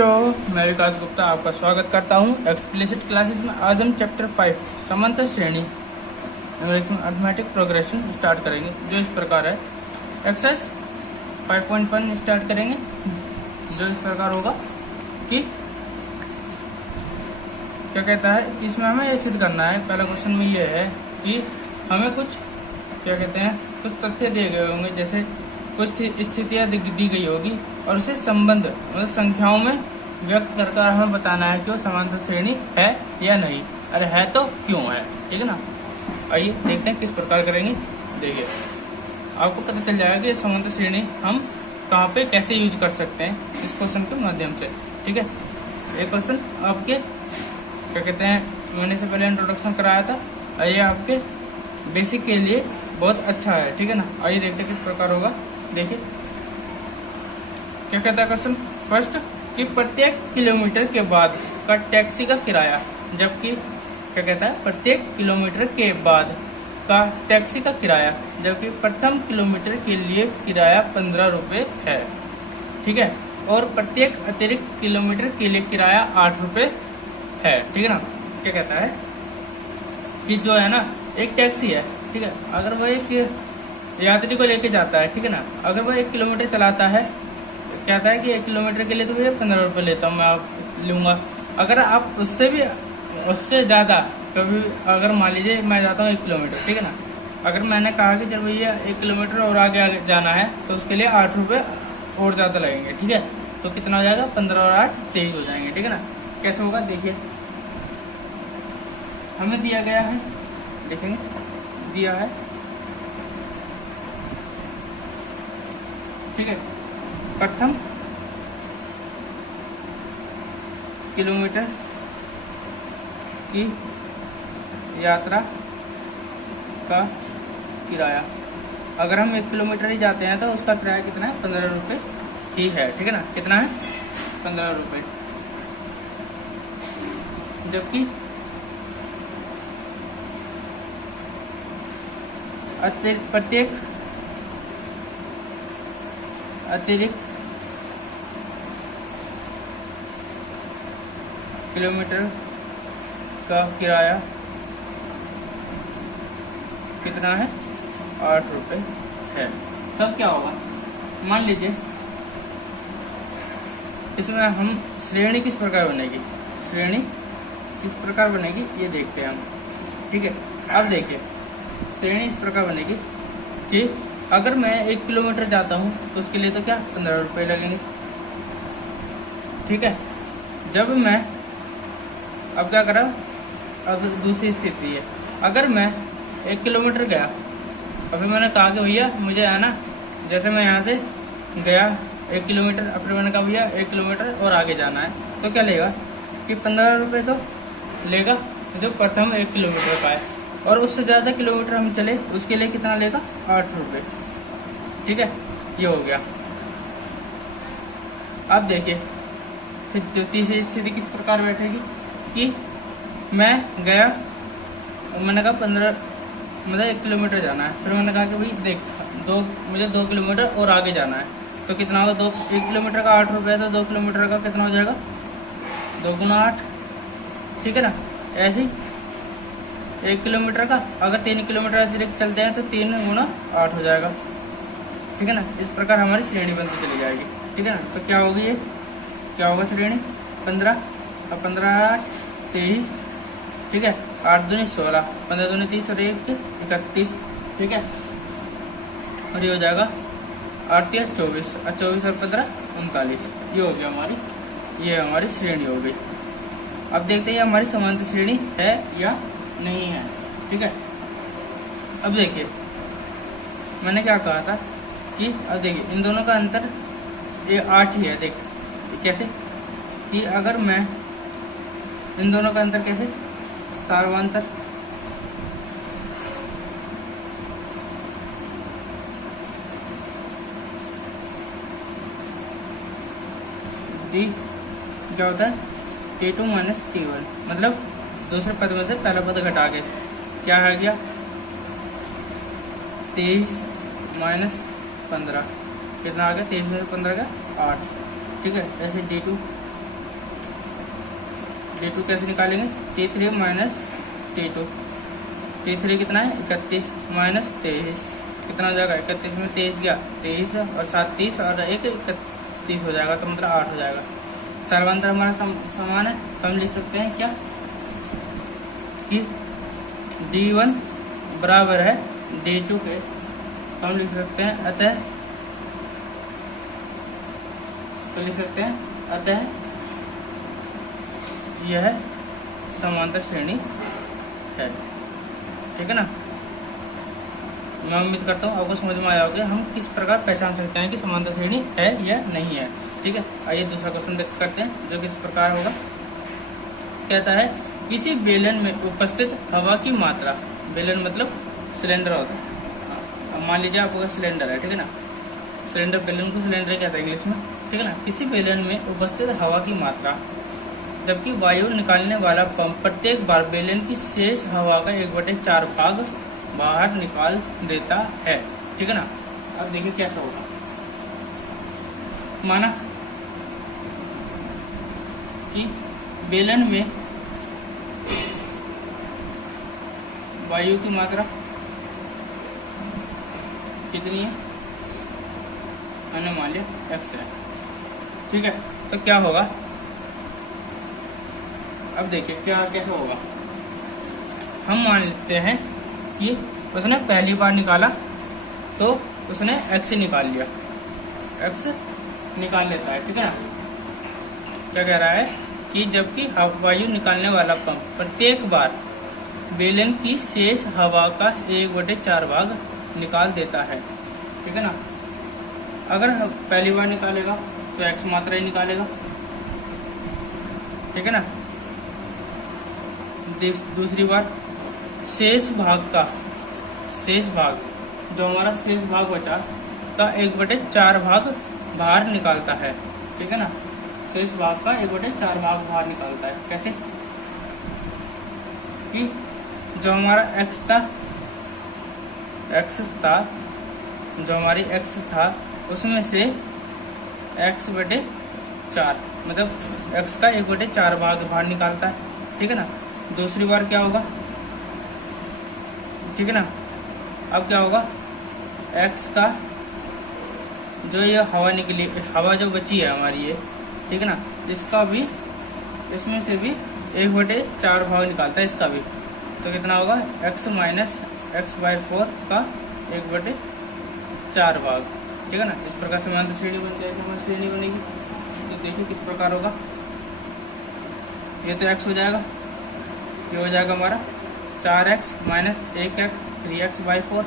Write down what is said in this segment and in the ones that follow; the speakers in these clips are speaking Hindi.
बच्चों, मैं विकास गुप्ता आपका स्वागत करता हूं एक्सप्लिसिट क्लासेस में। आज हम चैप्टर 5 समांतर श्रेणी इंग्लिश में अर्थमेटिक प्रोग्रेशन स्टार्ट करेंगे, जो इस प्रकार है। एक्सरसाइज 5.1 स्टार्ट करेंगे, जो इस प्रकार होगा कि क्या कहता है, इसमें हमें यह सिद्ध करना है। पहला क्वेश्चन में ये है कि हमें कुछ क्या कहते हैं, कुछ तथ्य दिए गए होंगे, जैसे कुछ स्थितियां दी गई होगी और उसे संबंध मतलब संख्याओं में व्यक्त करके हमें बताना है कि वो समांतर श्रेणी है या नहीं। अरे है तो क्यों है, ठीक है ना। आइए देखते हैं किस प्रकार करेंगे। देखिए, आपको पता चल जाएगा कि समांतर श्रेणी हम कहाँ पे कैसे यूज कर सकते हैं इस क्वेश्चन के माध्यम से, ठीक है। एक क्वेश्चन आपके क्या कहते हैं, मैंने से पहले इंट्रोडक्शन कराया था, ये आपके बेसिक के लिए बहुत अच्छा है, ठीक है ना। आइए देखते हैं किस प्रकार होगा। देखिए क्या कहता है क्वेश्चन फर्स्ट कि प्रत्येक किलोमीटर के बाद का टैक्सी का किराया, जबकि क्या कहता है प्रत्येक किलोमीटर के बाद का टैक्सी का किराया, जबकि प्रथम किलोमीटर के लिए किराया 15 रुपये है, ठीक है। और प्रत्येक अतिरिक्त किलोमीटर के लिए किराया 8 रुपये है, ठीक है ना। क्या कहता है कि जो है ना, एक टैक्सी है, ठीक है। अगर वह एक यात्री को लेके जाता है, ठीक है ना, अगर वह 1 किलोमीटर चलाता है, कहता है कि 1 किलोमीटर के लिए तो भैया 15 रुपये लेता हूँ मैं, आप लूंगा। अगर आप उससे ज़्यादा कभी, अगर मान लीजिए मैं जाता हूँ 1 किलोमीटर, ठीक है ना, अगर मैंने कहा कि चल भैया 1 किलोमीटर और आगे जाना है तो उसके लिए 8 रुपये और ज़्यादा लगेंगे, ठीक है। तो कितना हो जाएगा, 15 और 8 23 हो जाएंगे, ठीक है ना। कैसे होगा देखिए, हमें दिया गया है, देखेंगे दिया है, ठीक है। प्रथम किलोमीटर की यात्रा का किराया, अगर हम 1 किलोमीटर ही जाते हैं तो उसका किराया कितना है, 15 रुपये ही है, ठीक है ना। कितना है, 15 रुपये। जबकि प्रत्येक अतिरिक्त किलोमीटर का किराया कितना है, 8 रुपये है। तब क्या होगा, मान लीजिए इसमें हम श्रेणी किस प्रकार बनेगी, श्रेणी किस प्रकार बनेगी ये देखते हैं हम, ठीक है। अब देखिए श्रेणी इस प्रकार बनेगी कि अगर मैं 1 किलोमीटर जाता हूँ तो उसके लिए तो क्या 15 रुपये लगेंगे, ठीक है। जब मैं अब क्या करा, अब दूसरी स्थिति है, अगर मैं 1 किलोमीटर गया और फिर मैंने कहा कि भैया मुझे आना, जैसे मैं यहाँ से गया 1 किलोमीटर, और फिर मैंने कहा भैया 1 किलोमीटर और आगे जाना है, तो क्या लेगा कि 15 रुपये तो लेगा जो प्रथम 1 किलोमीटर का है, और उससे ज़्यादा किलोमीटर हम चले उसके लिए कितना लेगा, 8 रुपये, ठीक है। ये हो गया। अब देखिए फिर जो तीसरी स्थिति किस प्रकार बैठेगी कि मैं गया और मैंने कहा 15 मतलब 1 किलोमीटर जाना है, फिर मैंने कहा कि भाई देख मुझे 2 किलोमीटर और आगे जाना है, तो कितना होगा, 1 किलोमीटर का 8 रुपये, तो 2 किलोमीटर का कितना हो जाएगा, 2 गुना 8, ठीक है ना। ऐसे ही 1 किलोमीटर का अगर 3 किलोमीटर अतिरिक्त चलते हैं तो 3 गुना 8 हो जाएगा, ठीक है ना। इस प्रकार हमारी श्रेणी बनती चली जाएगी, ठीक है ना। तो क्या होगी, ये क्या होगा श्रेणी, 15 और 15 8 23, ठीक है। 8 दूनी 16, 15 दूनी 30 और 1 31, ठीक है। और ये हो जाएगा 8 या 24, और 24 और 15 39, ये हो गया हमारी, ये हमारी श्रेणी हो गई। अब देखते हैं हमारी समांतर श्रेणी है या नहीं है, ठीक है। अब देखिए मैंने क्या कहा था कि अब देखिए इन दोनों का अंतर ये 8 ही है। देख कैसे कि अगर मैं इन दोनों का अंतर कैसे, सार्वंतर, डी क्या होता है, T2 माइनस T1, मतलब दूसरे पद में से पहला पद घटा के क्या आ गया, 23 माइनस 15, कितना आ गया, 23 में 15 का 8, ठीक है। ऐसे D2 D2 कैसे निकालेंगे, T3 माइनस T2। T3 कितना है 31 माइनस 23 कितना हो जाएगा, 31 में 23 गया 23 और 7 30 और 1 31 हो जाएगा, तो मतलब 8 हो जाएगा। सारवांतर हमारा समान है, तो हम लिख सकते हैं क्या कि D1 बराबर है D2 के, तो हम लिख सकते हैं अतः, तो लिख सकते हैं अतः यह समांतर श्रेणी है। ठीक है ना। मैं उम्मीद करता हूँ आपको समझ में आया होगा हम किस प्रकार पहचान सकते हैं कि समांतर श्रेणी है या नहीं है। ठीक है, आइए दूसरा क्वेश्चन करते हैं जो किस प्रकार होगा। कहता है किसी बेलन में उपस्थित हवा की मात्रा, बेलन मतलब सिलेंडर होता है, अब मान लीजिए आपका सिलेंडर है, ठीक है ना, सिलेंडर, बेलन को सिलेंडर कहता है इंग्लिश में, ठीक है ना। किसी बेलन में उपस्थित हवा की मात्रा जबकि वायु निकालने वाला पंप प्रत्येक बार बेलन की शेष हवा का 1/4 भाग बाहर निकाल देता है। ठीक है ना। अब देखिए कैसा होगा। माना कि बेलन में वायु की मात्रा कितनी है, मैंने मान लिया x है। ठीक है, तो क्या होगा, अब देखिए क्या कैसे होगा। हम मान लेते हैं कि उसने पहली बार निकाला तो उसने x निकाल लिया, x निकाल लेता है। ठीक है ना। क्या कह रहा है कि जबकि वायु निकालने वाला पंप प्रत्येक बार बेलन की शेष हवा का 1/4 भाग निकाल देता है। ठीक है ना। अगर पहली बार निकालेगा तो x मात्रा ही निकालेगा। ठीक है ना। दूसरी बार शेष भाग का, शेष भाग जो हमारा शेष भाग बचा का 1/4 भाग बाहर निकालता है। ठीक है ना। शेष भाग का 1/4 भाग बाहर निकालता है। कैसे कि जो हमारा x था, जो हमारी x था उसमें से x/4 मतलब x का 1/4 भाग बाहर निकालता है। ठीक है ना। दूसरी बार क्या होगा, ठीक है ना, अब क्या होगा, x का जो ये हवा निकली, हवा जो बची है हमारी ये, ठीक है ना, इसका भी, इसमें से भी 1/4 भाग निकालता है इसका भी, तो कितना होगा x माइनस x/4 का 1/4 भाग। ठीक है ना। इस प्रकार से समांतर श्रेणी बन जाएगी, हमारी श्रेणी बनेगी। तो देखिए किस प्रकार होगा। ये तो x हो जाएगा, ये हो जाएगा हमारा 4x माइनस 1x 3x/4।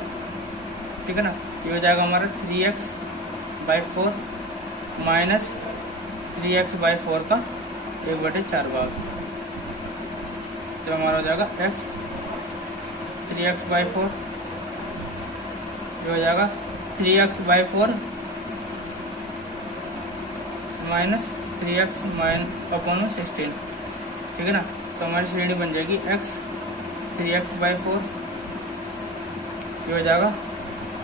ठीक है ना। ये हो जाएगा हमारा 3x/4 माइनस 3x/4 का 1/4 भाग, तो हमारा हो जाएगा x 3x/4, ये हो जाएगा 3x/4 माइनस 3x/16। ठीक है ना। तो हमारी श्रेणी बन जाएगी x 3x/4, ये हो जाएगा।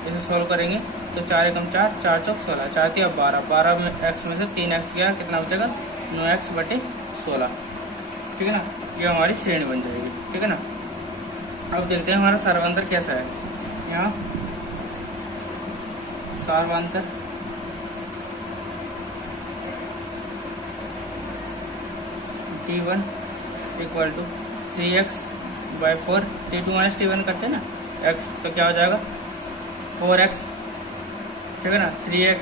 इसे सोल्व करेंगे तो 4 एकम 4, 4 चौक 16, 4 3 12, 12 में x में से 3x गया, कितना बचेगा 9x/16। ठीक है ना। ये हमारी श्रेणी बन जाएगी। ठीक है ना। अब देखते हैं हमारा सारवांतर कैसा है। यहाँ सारवांतर T1 equal to 3x/4, T2 minus T1 करते हैं ना x, तो क्या हो जाएगा 4x। ठीक है ना। 3x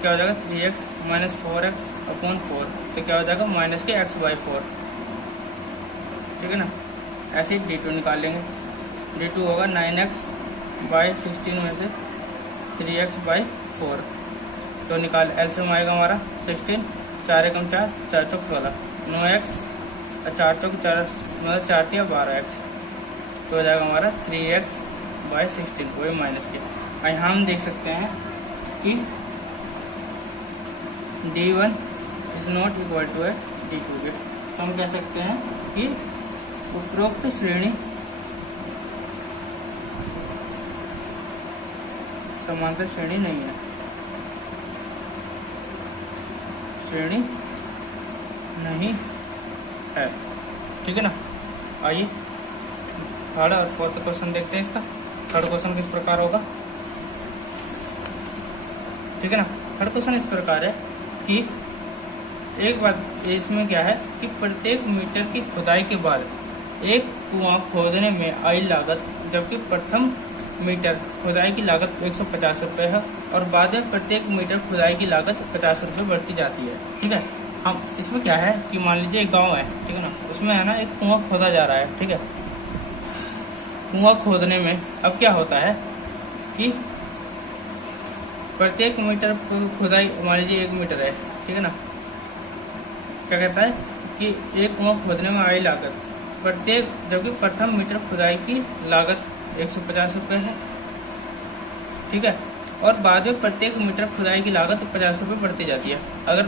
क्या हो जाएगा 3x माइनस 4x/4, तो क्या हो जाएगा माइनस के x/4। ठीक है ना। ऐसे ही D2 निकाल लेंगे। D2 होगा 9x/16 में से 3x/4, तो निकाल एलसीएम आएगा हमारा 16, 4 एकम 4, 4 चौक 16, 9x 4 चौक 4 मतलब 4 3 12x, तो हो जाएगा हमारा 3x/16 कोई माइनस के। यहाँ हम देख सकते हैं कि D1 is not equal to है D2 के, तो हम कह सकते हैं कि उपरोक्त श्रेणी समांतर श्रेणी नहीं है, श्रेणी नहीं है। ठीक है ना। आइए थर्ड और फोर्थ क्वेश्चन देखते हैं इसका। थर्ड क्वेश्चन किस प्रकार होगा। ठीक है ना। थर्ड क्वेश्चन इस प्रकार है कि एक बात इसमें क्या है कि प्रत्येक मीटर की खुदाई के बाद एक कुआं खोदने में आई लागत, जबकि प्रथम मीटर खुदाई की लागत 150 रुपये है और बाद में प्रत्येक मीटर खुदाई की लागत 50 रुपये बढ़ती जाती है। ठीक है। हम इसमें क्या है कि मान लीजिए एक गांव है, ठीक है ना, उसमें है ना एक कुआं खोदा जा रहा है। ठीक है। कुआं खोदने में अब क्या होता है कि प्रत्येक मीटर खुदाई, मान लीजिए 1 मीटर है, ठीक है ना, क्या कहता है कि एक कुआं खोदने में आई लागत प्रत्येक, जबकि प्रथम मीटर खुदाई की लागत 150 रुपये है। ठीक है। और बाद में प्रत्येक मीटर खुदाई की लागत 50 रुपये बढ़ती जाती है। अगर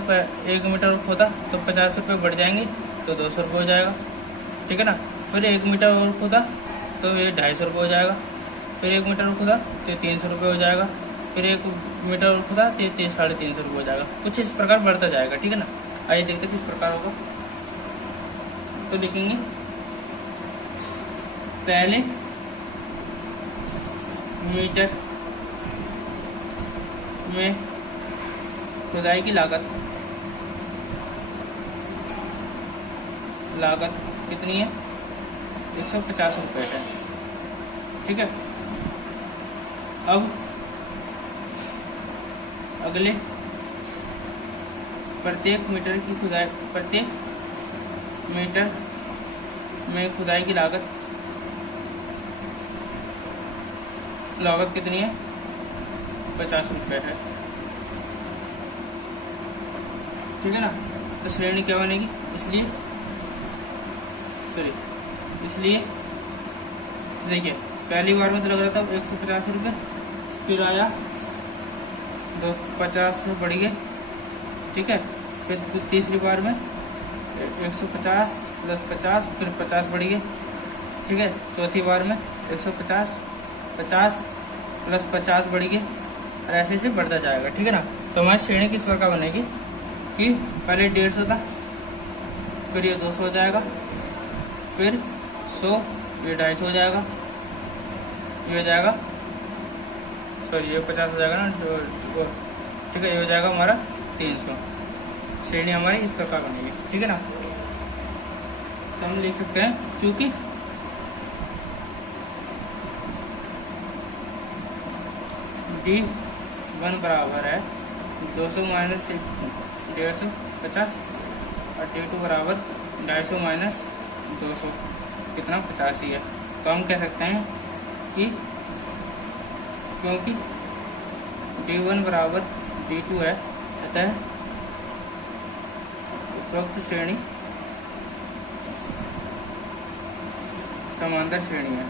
1 मीटर खोदा तो 50 रुपये बढ़ जाएंगे तो 200 रुपये हो जाएगा। ठीक है ना। फिर 1 मीटर और खोदा तो ये 250 रुपये हो जाएगा। फिर 1 मीटर और खोदा तो 300 रुपये हो जाएगा। फिर 1 मीटर और खुदा तो 350 रुपये हो जाएगा। कुछ इस प्रकार बढ़ता जाएगा। ठीक है ना। आइए देखते किस प्रकार होगा। तो लिखेंगे पहले मीटर में खुदाई की लागत कितनी है, 150 रुपये है। ठीक है। अब अगले प्रत्येक मीटर में खुदाई की लागत कितनी है, 50 रुपये है। ठीक है ना। तो श्रेणी क्या बनेगी, इसलिए देखिए पहली बार में तो लग रहा था 150 रुपये, फिर आया 250 से बढ़ गए। ठीक है। फिर तीसरी बार में 150 प्लस 50, फिर 50 बढ़ गए। ठीक है। चौथी बार में 150 50 प्लस 50 बढ़ गए और ऐसे ऐसे बढ़ता जाएगा। ठीक है ना। तो हमारी श्रेणी किस प्रकार बनेगी कि पहले 150 था, फिर ये 200 हो जाएगा, फिर 100, ये 250 हो जाएगा, ये हो जाएगा, सॉरी ये 50 हो जाएगा ना। ठीक है। ये हो जाएगा हमारा 300। श्रेणी हमारी इस प्रकार बनेगी। ठीक है ना। तो हम लिख सकते हैं चूंकि D1 बराबर है 200 माइनस 150 और D2 बराबर 250 माइनस 200 कितना 50 ही है। तो हम कह सकते हैं कि क्योंकि D1 बराबर D2 है, अतः उपरोक्त श्रेणी समांतर श्रेणी है,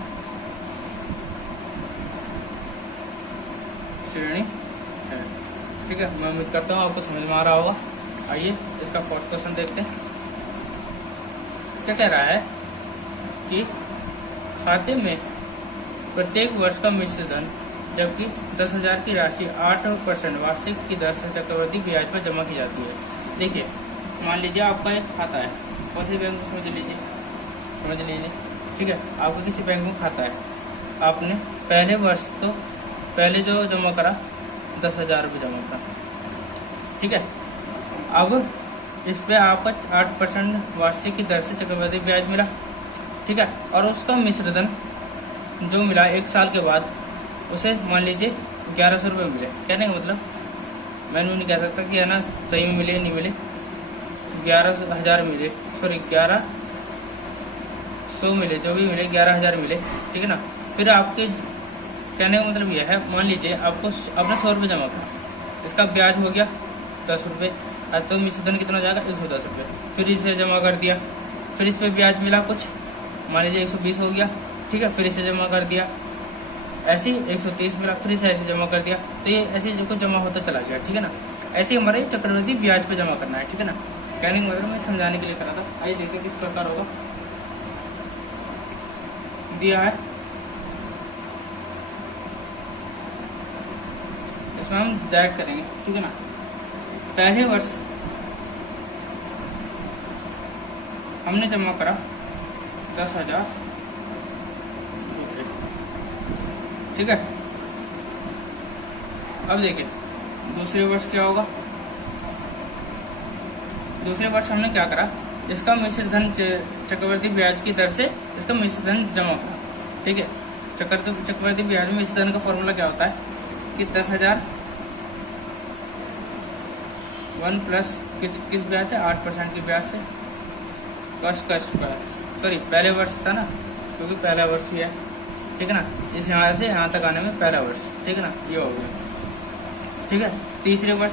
ठीक है। मैं उम्मीद करता हूँ आपको समझ में आ रहा होगा। आइए इसका फोर्थ क्वेश्चन देखते हैं। क्या कह रहा है कि खाते में प्रत्येक वर्ष का मिश्र धन, जबकि 10,000 की राशि 8% वार्षिक की दर से चक्रवृद्धि ब्याज पर जमा की जाती है। देखिए मान लीजिए आपका एक खाता है, कौन से बैंक में समझ लीजिए। ठीक है। आपका किसी बैंक में खाता है, आपने पहले वर्ष तो पहले जो जमा करा 10,000 रुपये जमा करा। ठीक है। अब इस पे आपका 8% वार्षिक की दर से चक्रवृद्धि ब्याज मिला। ठीक है। और उसका मिश्र धन जो मिला 1 साल के बाद, उसे मान लीजिए 1100 रुपये मिले। कहने का मतलब मैंने नहीं कह सकता कि है ना सही में मिले नहीं मिले, 11,000 मिले, सॉरी 1100 मिले, जो भी मिले 11,000 मिले। ठीक है ना। फिर आपके कहने का मतलब यह है, मान लीजिए आपको आपने 100 रुपये जमा करा, इसका ब्याज हो गया 10 रुपये, तो मिश्र धन कितना हो जाएगा 110 रुपये। फिर इसे जमा कर दिया, फिर इस पर ब्याज मिला कुछ, मान लीजिए 120 हो गया। ठीक है। फिर इसे जमा कर दिया, ऐसे 130 मिला, फिर इसे ऐसे जमा कर दिया, तो ये ऐसे जो जमा होता चला गया। ठीक है ना। ऐसे हमारे चक्रवृद्धि ब्याज पे जमा करना है। ठीक है ना। कहने का मतलब मैं समझाने के लिए करा था। आइए देखते हैं किस प्रकार होगा। दिया है, इसमें हम डायरेक्ट करेंगे। ठीक है ना। पहले वर्ष हमने जमा करा 10,000 रुपये, ठीक है। अब देखिए दूसरे वर्ष क्या होगा। दूसरे वर्ष हमने क्या करा, इसका मिश्र धन चक्रवर्ती ब्याज की दर से इसका मिश्र धन जमा करा, ठीक है। चक्रवर्ती ब्याज में मिश्र धन का फॉर्मूला क्या होता है कि 10,000 1 प्लस किस ब्याज से 8% की ब्याज से कॉस्ट का स्क्वायर, सॉरी पहले वर्ष था ना, क्योंकि पहला वर्ष ही है, ठीक है ना। इस यहाँ से यहाँ तक आने में पहला वर्ष, ठीक है ना, ये हो गया, ठीक है। तीसरे वर्ष,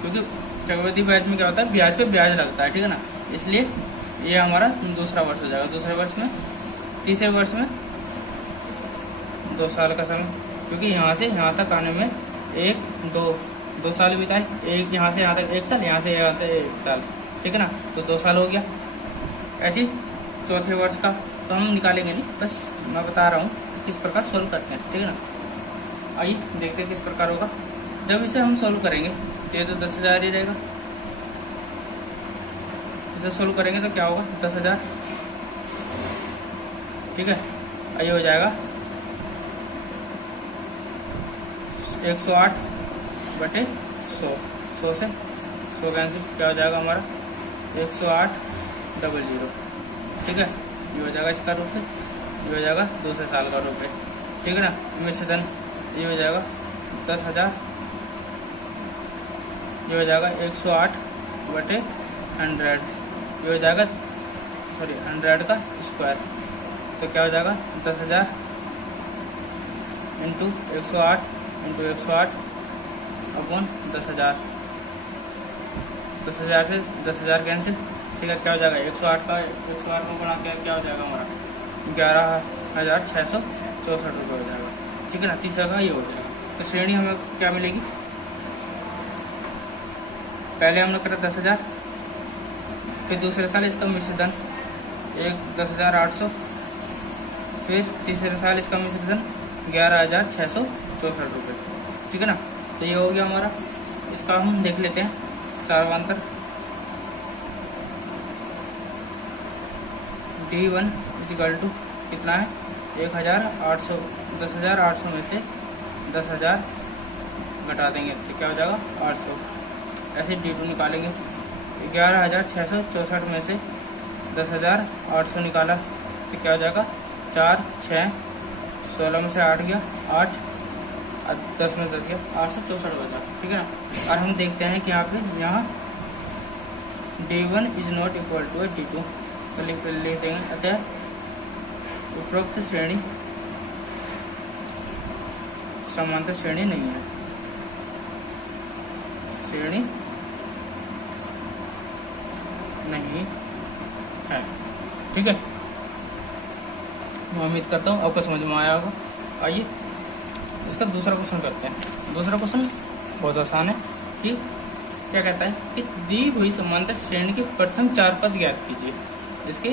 क्योंकि चक्रवर्ती ब्याज में क्या होता है, ब्याज पे ब्याज लगता है, ठीक है ना, इसलिए ये हमारा दूसरा वर्ष हो जाएगा। दूसरे वर्ष में, तीसरे वर्ष में 2 साल का समय, क्योंकि यहाँ से यहाँ तक आने में 2 साल बिताए, एक यहाँ से यहाँ तक 1 साल, यहाँ से 1 साल, ठीक है ना, तो 2 साल हो गया। ऐसे चौथे वर्ष का तो हम निकालेंगे नहीं, बस मैं बता रहा हूँ किस प्रकार सोल्व करते हैं, ठीक है ना। आइए देखते हैं किस प्रकार होगा। जब इसे हम सोल्व करेंगे तो ये तो 10,000 ही रहेगा। इसे सोल्व करेंगे तो क्या होगा, 10,000, ठीक है। आइए हो जाएगा 108 बटे 100, 100 से 100 कैंसिल, क्या हो जाएगा हमारा 108,00, ठीक है। ये हो जाएगा इसका रुपये, ये हो जाएगा दूसरे साल का रुपये, ठीक है ना। मिश्र धन ये हो जाएगा 10,000, ये हो जाएगा 108 बटे 100, ये हो जाएगा 100 का स्क्वायर, तो क्या हो जाएगा 10,000 इंटू 108 इंटू 108 अपॉन 10,000, 10,000 से 10,000 कैंसिल, ठीक है। क्या हो जाएगा 108 को गुणा क्या हो जाएगा हमारा 11,664 रुपये हो जाएगा, ठीक है ना। तीसरा का ये हो जाएगा। तो श्रेणी हमें क्या मिलेगी, पहले हमने करा 10,000, फिर दूसरे साल इसका मिश्र धन 10,800, फिर तीसरे साल इसका मिश्र धन 11,664 रुपये, ठीक है ना। तो ये हो गया हमारा। इसका हम देख लेते हैं सार्वांतर। D1 इक्वल टू कितना है 1,800, 10,800 में से 10,000 घटा देंगे तो क्या हो जाएगा 800। ऐसे D2 निकालेंगे, 11,664 में से 10,800 निकाला तो क्या हो जाएगा 4, 6, 16 में से 8 गया 8, 10 में 10 गया 864 बचा, ठीक है ना। और हम देखते हैं कि यहाँ D1 is not equal to D2, तो लिख देंगे अतः उपरोक्त श्रेणी समांतर श्रेणी नहीं है, श्रेणी नहीं है, ठीक है। मैं उम्मीद करता हूँ आपको समझ में आया होगा। आइए इसका दूसरा क्वेश्चन करते हैं। दूसरा क्वेश्चन बहुत आसान है कि क्या कहता है कि दी हुई समांतर श्रेणी के प्रथम 4 पद ज्ञात कीजिए। जिसके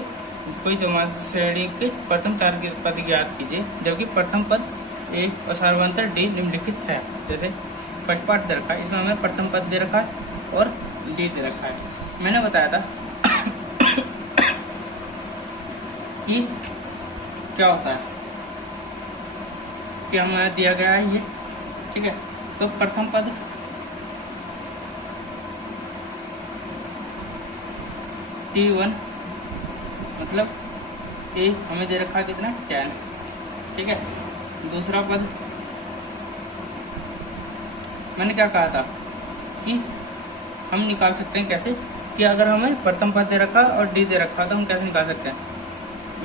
कोई समांतर श्रेणी के प्रथम 4 पद ज्ञात कीजिए, जबकि प्रथम पद ए और सार्वंतर डी निम्नलिखित है। जैसे फर्स्ट पार्ट दे रखा है, इसमें हमें प्रथम पद दे रखा है और डी दे रखा है। मैंने बताया था कि क्या होता है कि हमें दिया गया है ये, ठीक है। तो प्रथम पद T1 मतलब ए हमें दे रखा है कितना 10, ठीक है। दूसरा पद मैंने क्या कहा था कि हम निकाल सकते हैं कैसे, कि अगर हमें प्रथम पद दे रखा और डी दे रखा तो हम कैसे निकाल सकते हैं।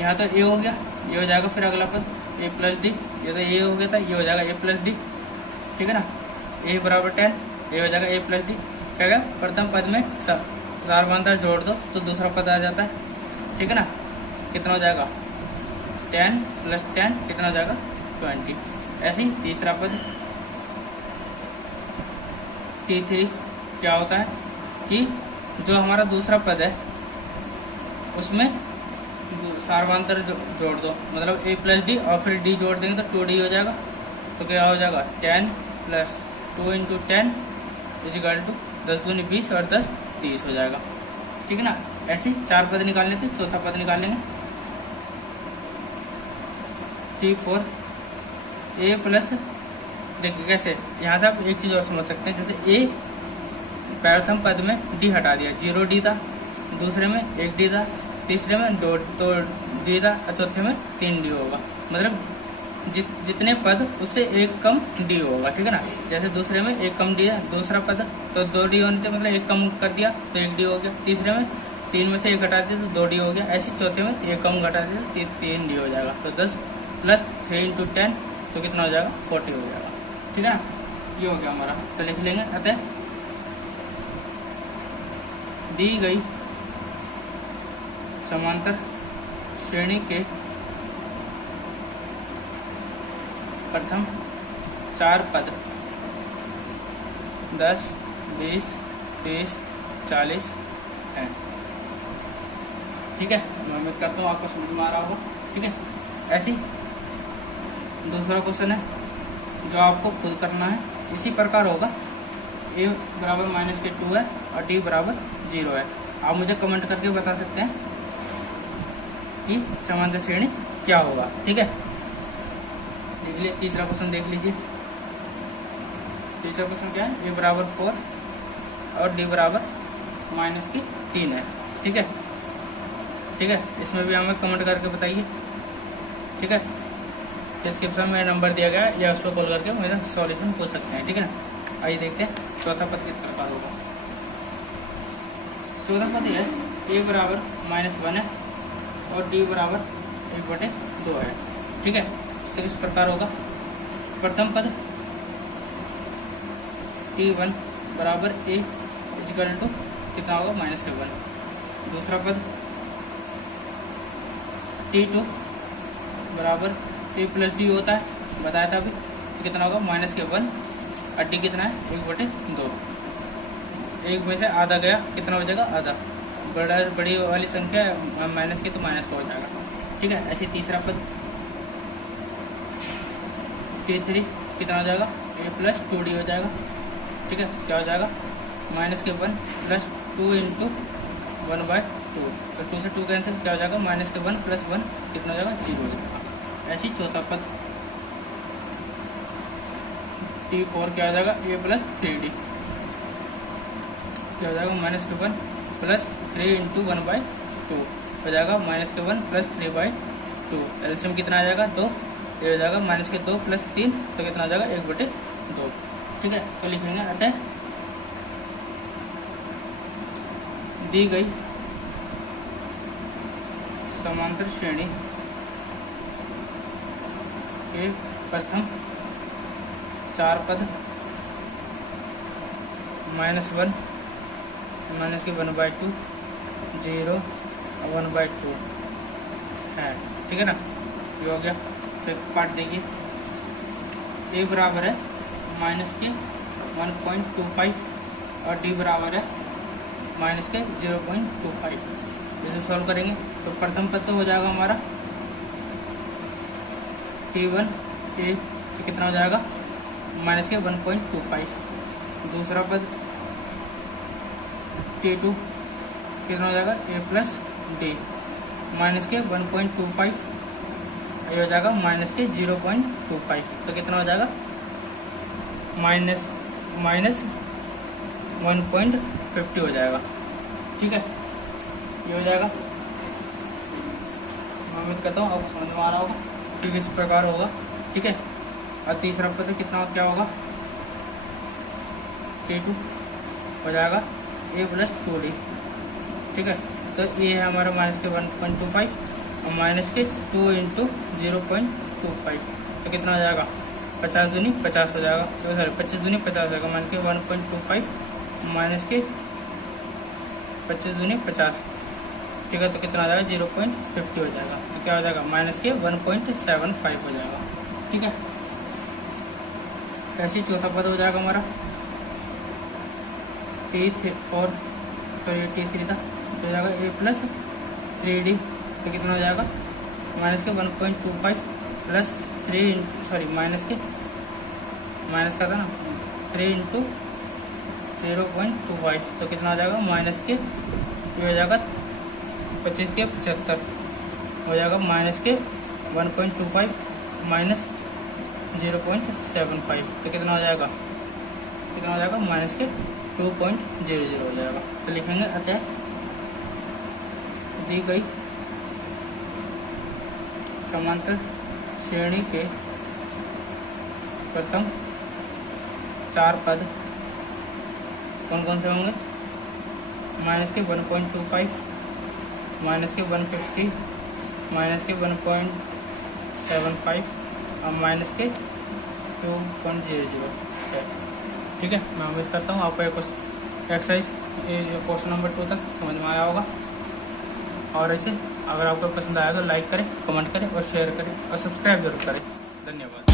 यहाँ तो ए हो गया, ये हो जाएगा, फिर अगला पद ए प्लस डी, ये तो ए हो गया था, ये हो जाएगा ए प्लस डी, ठीक है ना। ए बराबर 10, ये हो जाएगा ए प्लस डी। क्या गया, प्रथम पद में सार्वंतर जोड़ दो तो दूसरा पद आ जाता है, ठीक है ना। कितना हो जाएगा 10 प्लस 10 कितना हो जाएगा 20। ऐसे ही तीसरा पद T3 क्या होता है कि जो हमारा दूसरा पद है उसमें सार्वंतर जोड़ दो, मतलब a प्लस डी और फिर d जोड़ देंगे तो 2d हो जाएगा। तो क्या हो जाएगा 10 प्लस 2 इंटू 10 इजिकल टू 10 दूनी 20 और 10 30 हो जाएगा। ठीक है ना। ऐसे 4 पद निकालने थे, चौथा पद निकालेंगे T4 A प्लस, देखिए कैसे, यहाँ से आप एक चीज और समझ सकते हैं। जैसे A प्रथम पद में D हटा दिया, 0 D था, दूसरे में 1 D था, तीसरे में 2 D था, और चौथे में 3 D होगा। मतलब जितने पद उससे एक कम D होगा। ठीक है ना। जैसे दूसरे में एक कम D है, दूसरा पद तो 2 D होने थे, मतलब एक कम कर दिया तो 1 D हो गया। तीसरे में 3 में से 1 घटा दिया तो 2 D हो गया। ऐसे चौथे में एक कम घटा दिया तो 3 D हो जाएगा। तो 10 प्लस 3 × 10 तो कितना हो जाएगा, 40 हो जाएगा। ठीक है ना। ये हो गया हमारा। तो लिख लेंगे, अतः दी गई समांतर श्रेणी के प्रथम 4 पद 10, 20, 30, 40 हैं। ठीक है। मैं उम्मीद करता हूँ आपको समझ में आ रहा होगा। ठीक है। ऐसी दूसरा क्वेश्चन है जो आपको खुद करना है, इसी प्रकार होगा। A बराबर -2 है और D बराबर 0 है। आप मुझे कमेंट करके बता सकते हैं कि समांतर श्रेणी क्या होगा। ठीक है। देख लीजिए तीसरा क्वेश्चन, देख लीजिए तीसरा क्वेश्चन क्या है। A बराबर 4 और D बराबर -3 है। ठीक है। ठीक है। इसमें भी हमें कमेंट करके बताइए। ठीक है। डिस्क्रिप्शन में नंबर दिया गया है, या उस पर कॉल करके मेरा सॉल्यूशन पूछ सकते हैं। ठीक है ना। आइए देखते हैं चौथा पद किस प्रकार होगा। चौथा पद है A बराबर -1 है और D बराबर 1/2 है। ठीक है। तो इस प्रकार होगा। प्रथम पद T1 बराबर A इक्वल टू कितना होगा, -1। दूसरा पद T2 बराबर A प्लस D होता है, बताया था अभी। तो कितना होगा, -1 और D कितना है, 1/2। एक में से आधा गया, कितना हो जाएगा, आधा। बड़ी वाली संख्या माइनस की तो माइनस का हो जाएगा। ठीक है। ऐसे तीसरा पद T3 कितना हो जाएगा, A प्लस 2D हो जाएगा। ठीक है। क्या हो जाएगा, -1 प्लस 2 × 1/2। तो 2 से 2 कैंसिल, क्या हो जाएगा, -1 प्लस 1 कितना हो जाएगा, 0 हो जाएगा। ऐसी चौथा पद T4 क्या हो जाएगा, A प्लस 3D क्या हो जाएगा, -1 प्लस 3 × 1/2 हो जाएगा, -1 प्लस 3/2। एलसीएम कितना आ जाएगा, 2। ये हो जाएगा -2 प्लस 3 तो कितना आ जाएगा, 1/2। ठीक है। तो लिखेंगे, अतः दी गई समांतर श्रेणी के प्रथम 4 पद -1, -1/2, 0 और 1/2 है। ठीक है ना। ये हो गया। फिर पार्ट देखिए। A बराबर है -1.25 और D बराबर है -0.25। इसे सॉल्व करेंगे तो प्रथम पद तो हो जाएगा हमारा T1 A कितना हो जाएगा, -1.25। दूसरा पद T2 कितना हो जाएगा, A प्लस D -1.25। ये हो जाएगा -0.25। तो कितना हो जाएगा, -1.50 हो जाएगा। ठीक है। ये हो जाएगा। मैं उम्मीद करता हूँ आपको समझ में आ रहा होगा। ठीक, इस प्रकार होगा। ठीक है। और तीसरा पद कितना क्या होगा, T2 हो जाएगा A प्लस 2D। ठीक है। तो ये है हमारा -1.25 और -2 × 0.25 तो कितना हो जाएगा, 50 दूनी 50 हो जाएगा। सॉरी 25 दूनी 50 हो जाएगा। मान के 1.25 -25 दूनी 50। ठीक है। तो कितना हो जाएगा, 0.50 हो जाएगा। तो क्या हो जाएगा, -1.75 हो जाएगा। ठीक है। ऐसे चौथा पद हो जाएगा हमारा T4, तो ये T3 था, तो हो जाएगा A प्लस 3D। तो कितना हो जाएगा, -1.25 प्लस 3 सॉरी माइनस का था ना, 3 × 0.25, तो कितना हो जाएगा माइनस के, ये हो जाएगा 25 के 75, हो जाएगा माइनस के 1.25 माइनस 0.75, तो कितना हो जाएगा, माइनस के 2.00 हो जाएगा। तो लिखेंगे अतः दी गई समांतर श्रेणी के प्रथम 4 पद कौन कौन से होंगे, माइनस के 1.25, माइनस के 150, माइनस के 1.75 और माइनस के 2.00 है। ठीक है, मैं उम्मीद करता हूँ आपको एक्सरसाइज क्वेश्चन नंबर 2 तक समझ में आया होगा। और ऐसे अगर आपको पसंद आया तो लाइक करें, कमेंट करें और शेयर करें और सब्सक्राइब जरूर करें। धन्यवाद।